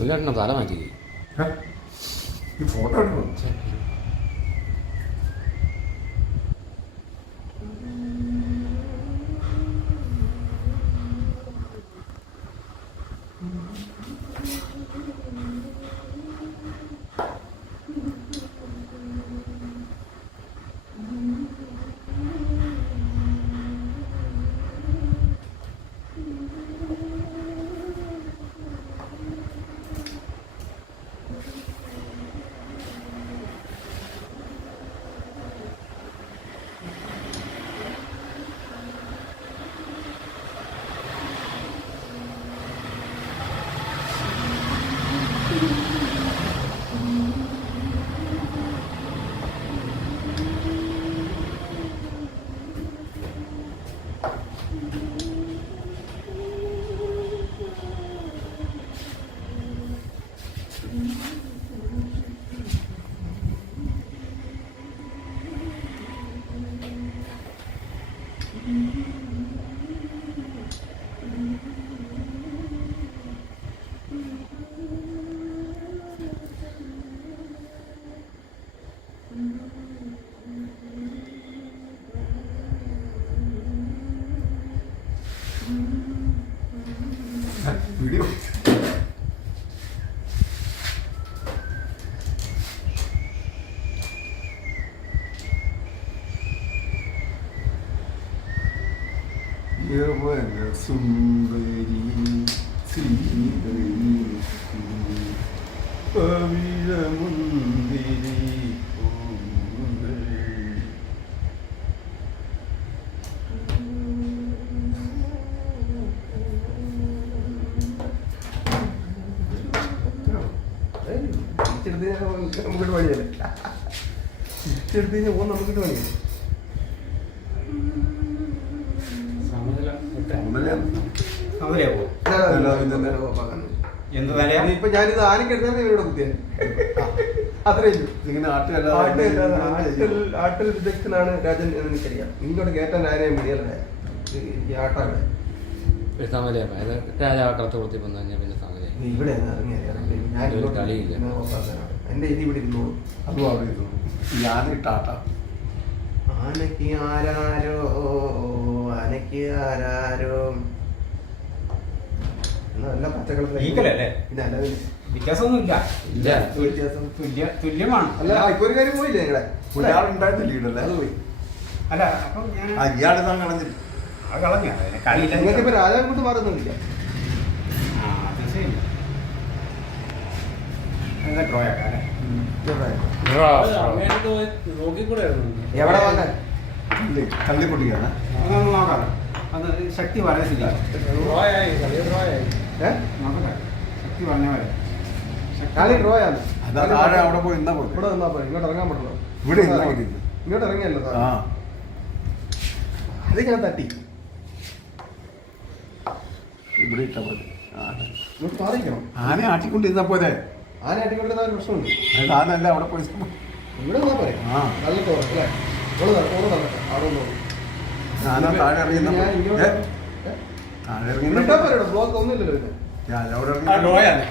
സുനിലേട്ടൻ്റെ തല മാറ്റി ഈ ഫോട്ടോ എടുക്കണം. വീഡിയോ സുന്ദരി ശ്രീധരി പവിഴമുന്തിരി നമുക്കിട്ട് പണിയല്ലേ തിരിച്ചെടുത്ത് കഴിഞ്ഞാൽ പോകും നമുക്കിട്ട് പണിയല്ലേ ഇപ്പൊ ഞാനിത് ആനക്കെടുത്താൽ ഇവരുടെ കുത്തിയാണ് അത്രേ ആട്ടിൽ വിദഗ്ധനാണ് രാജൻ എന്ന് എനിക്കറിയാം. ഇങ്ങോട്ട് കയറ്റാൻ ആരെയും പിടിയല്ലേ ഈ ആട്ടാണ് ഇവിടെ എന്റെ ഇത് ഇവിടെ ഇരുന്നോളൂ. അതും അവിടെ ഇരുന്നോളൂ. ആനയ്ക്ക് ആരാരോ ആനയ്ക്ക് ആരാരോ നല്ല പച്ചക്കളല്ലേ. വ്യത്യാസമൊന്നുമില്ല, തുല്യമാണ്. അല്ല ഇപ്പൊ ഒരു കാര്യം പോയില്ലേ നിങ്ങളെ ഉണ്ടായിരുന്നില്ല അത് പോയി. അല്ല അപ്പം ഇയാളെ കളഞ്ഞില്ല. നിങ്ങൾക്ക് ഇപ്പൊ രാജാവിനെ കൊണ്ട് മാറുന്നില്ല. എവിടെ വാങ്ങാൻ തള്ളിപ്പൊട്ടിക്കാണ് നോക്കാം. അത് ശക്തി പറയുന്നില്ല. ശക്തി പറഞ്ഞ പോലെ ഡ്രോയാണ്. അവിടെ പോയി ഇവിടെ നിന്നാ പോയി. ഇങ്ങോട്ട് ഇറങ്ങാൻ പറ്റുള്ളൂ. ഇവിടെ ഇങ്ങോട്ട് ഇറങ്ങിയല്ലോ അത് ഞാൻ തട്ടി ഇവിടെ ഇട്ടാ പോലെ മാറിക്കണം. ആന ആട്ടിക്കൊണ്ടിരുന്ന പോലെ ആന ആട്ടിക്കൊണ്ടിരുന്ന ഒരു പ്രശ്നമുണ്ട്. ആനല്ല അവിടെ പോയി ഇവിടെ നിന്നാ പോരെ. നല്ല തോറല്ലേ അവിടെ ആന താഴെ ഇറങ്ങുന്ന ബ്ലോക്ക് ഒന്നുമില്ലല്ലോ പിന്നെ. റോയാണ്